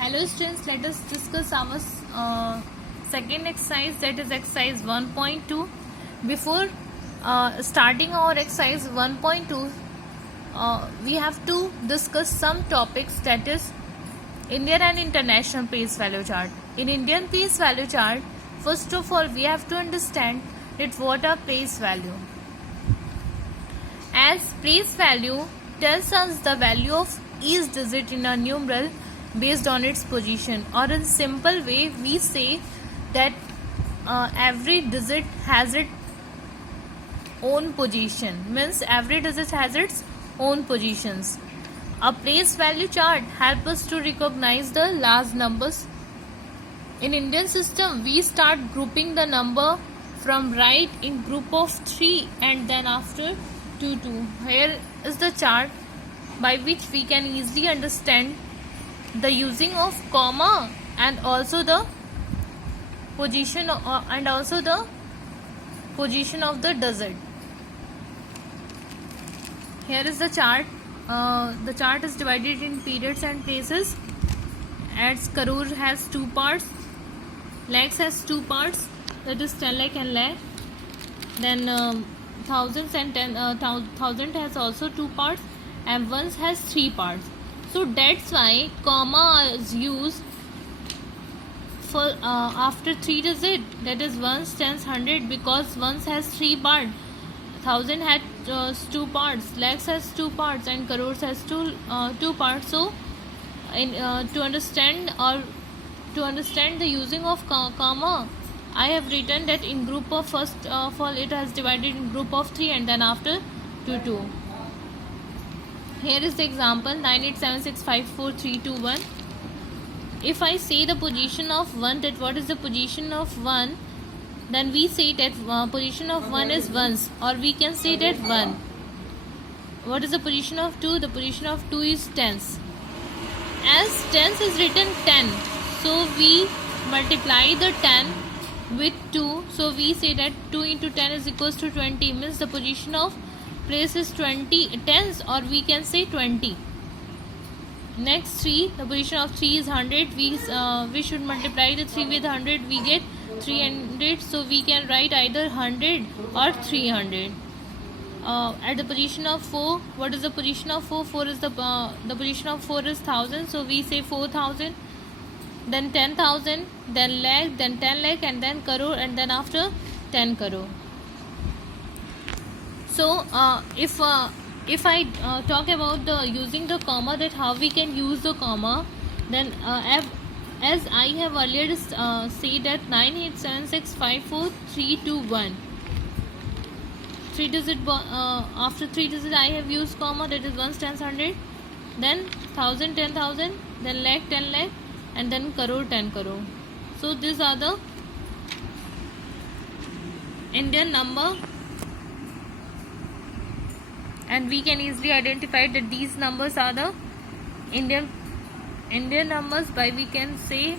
Hello students, let us discuss our second exercise, that is exercise 1.2. Before starting our exercise 1.2, we have to discuss some topics, that is Indian and international place value chart. In Indian place value chart, first of all we have to understand that what are place value. As place value tells us the value of each digit in a numeral based on its position, or in simple way we say that every digit has its own position, means every digit has its own positions. A place value chart helps us to recognize the large numbers. In Indian system, we start grouping the number from right in group of 3 and then after 2 2. Here is the chart by which we can easily understand the using of comma and also the position of the digit. Here is the chart. The chart is divided in periods and places. As Karur has 2 parts, lakhs has 2 parts, that is 10 lakh and lakh. Then thousands and thousand has also 2 parts, and ones has 3 parts. So that's why comma is used for after 3 digit, that is ones, tens, hundred, because ones has 3 parts, thousand had 2 parts, lakhs has 2 parts, and crores has 2 parts. So to understand the using of comma, I have written that in group of first of all it has divided in group of 3 and then after 2 2. Here is the example 98765431. If I say the position of 1, that what is the position of 1, then we say that position of 1 is ones, or we can say that 1. What is the position of 2? The position of 2 is tens. As tens is written 10, so we multiply the 10 with 2, so we say that 2 into 10 is equals to 20, means the position of place is 20 tens, or we can say 20. Next 3, the position of 3 is 100. We should multiply the 3 with 100, we get 300, so we can write either 100 or 300. At the position of 4, what is the position of 4? 4 is the position of 4 is 1000, so we say 4000, then 10,000, then lakh, then 10 lakh, and then crore, and then after 10 crore. So if I talk about the using the comma, that how we can use the comma, then as I have earlier said that 98765431, 3 digit after 3 digit I have used comma, that is ones, tens, hundred, then thousand, 10,000, then lakh, 10 lakh, and then crore, 10 crore. So these are the Indian number, and we can easily identify that these numbers are the Indian numbers by we can say